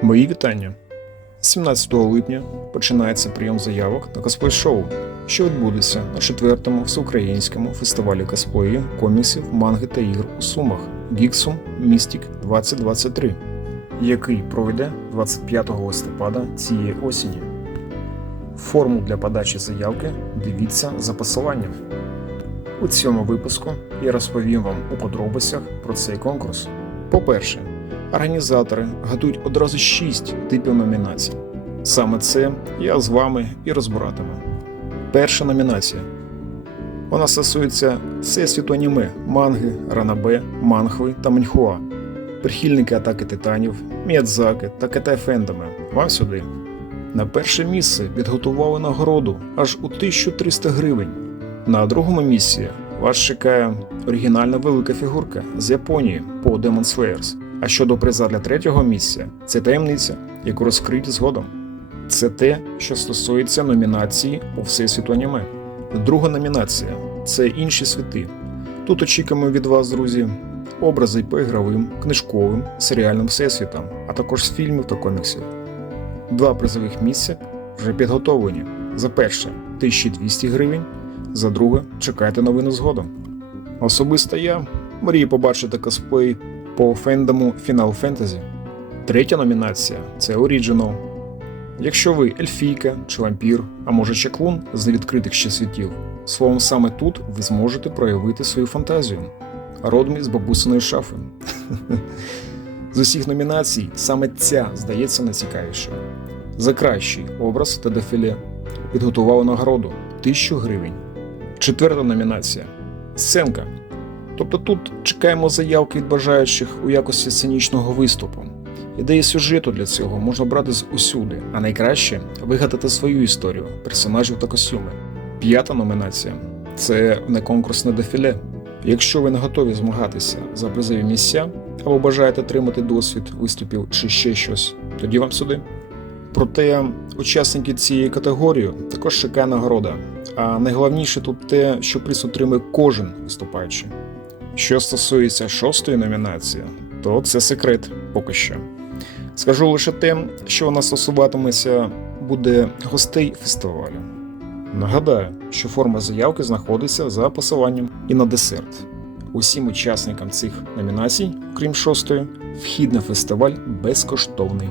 Мої вітання. 17 липня починається прийом заявок на косплей-шоу, що відбудеться на 4-му всеукраїнському фестивалі косплею, коміксів, манги та ігр у Сумах Geeksum Mystic 2023, який пройде 25 листопада цієї осені. Форму для подачі заявки дивіться за посиланням. У цьому випуску я розповім вам у подробицях про цей конкурс. По-перше, організатори готують одразу 6 типів номінацій. Саме це я з вами і розбиратиму. Перша номінація. Вона стосується всесвіту аніме, манги, ранабе, манхви та маньхуа, прихильники атаки титанів, Міядзаки та Кетай Фендами. Вам сюди. На перше місце підготували нагороду аж у 1300 гривень. На другому місці вас чекає оригінальна велика фігурка з Японії по Demon Slayers. А щодо приза для третього місця, це таємниця, яку розкриють згодом. Це те, що стосується номінації у Всесвіту аніме. Друга номінація це інші світи. Тут очікуємо від вас, друзі, образи по ігровим, книжковим, серіальним всесвітам, а також з фільмів та коміксів. Два призових місця вже підготовлені. За перше 1200 гривень, за друге чекайте новину згодом. Особисто я мрію побачити косплей по фендому Final Fantasy. Третя номінація це Original. Якщо ви ельфійка чи вампір, а може чаклун з невідкритих ще світів, словом, саме тут ви зможете проявити свою фантазію. Родом з бабусиної шафи. З усіх номінацій саме ця здається найцікавішою. За кращий образ та дефіле підготували нагороду 1000 гривень. Четверта номінація сценка. Тобто тут чекаємо заявки від бажаючих у якості сценічного виступу. Ідеї сюжету для цього можна брати з усюди, а найкраще вигадати свою історію, персонажів та костюми. П'ята номінація це неконкурсне дефіле. Якщо ви не готові змагатися за призові місця або бажаєте отримати досвід виступів чи ще щось, тоді вам сюди. Проте учасники цієї категорії також чекає нагорода. А найголовніше тут те, що приз отримує кожен виступаючий. Що стосується шостої номінації, то це секрет поки що. Скажу лише те, що вона стосуватиметься буде гостей фестивалю. Нагадаю, що форма заявки знаходиться за посиланням і на десерт. Усім учасникам цих номінацій, крім шостої, вхід на фестиваль безкоштовний.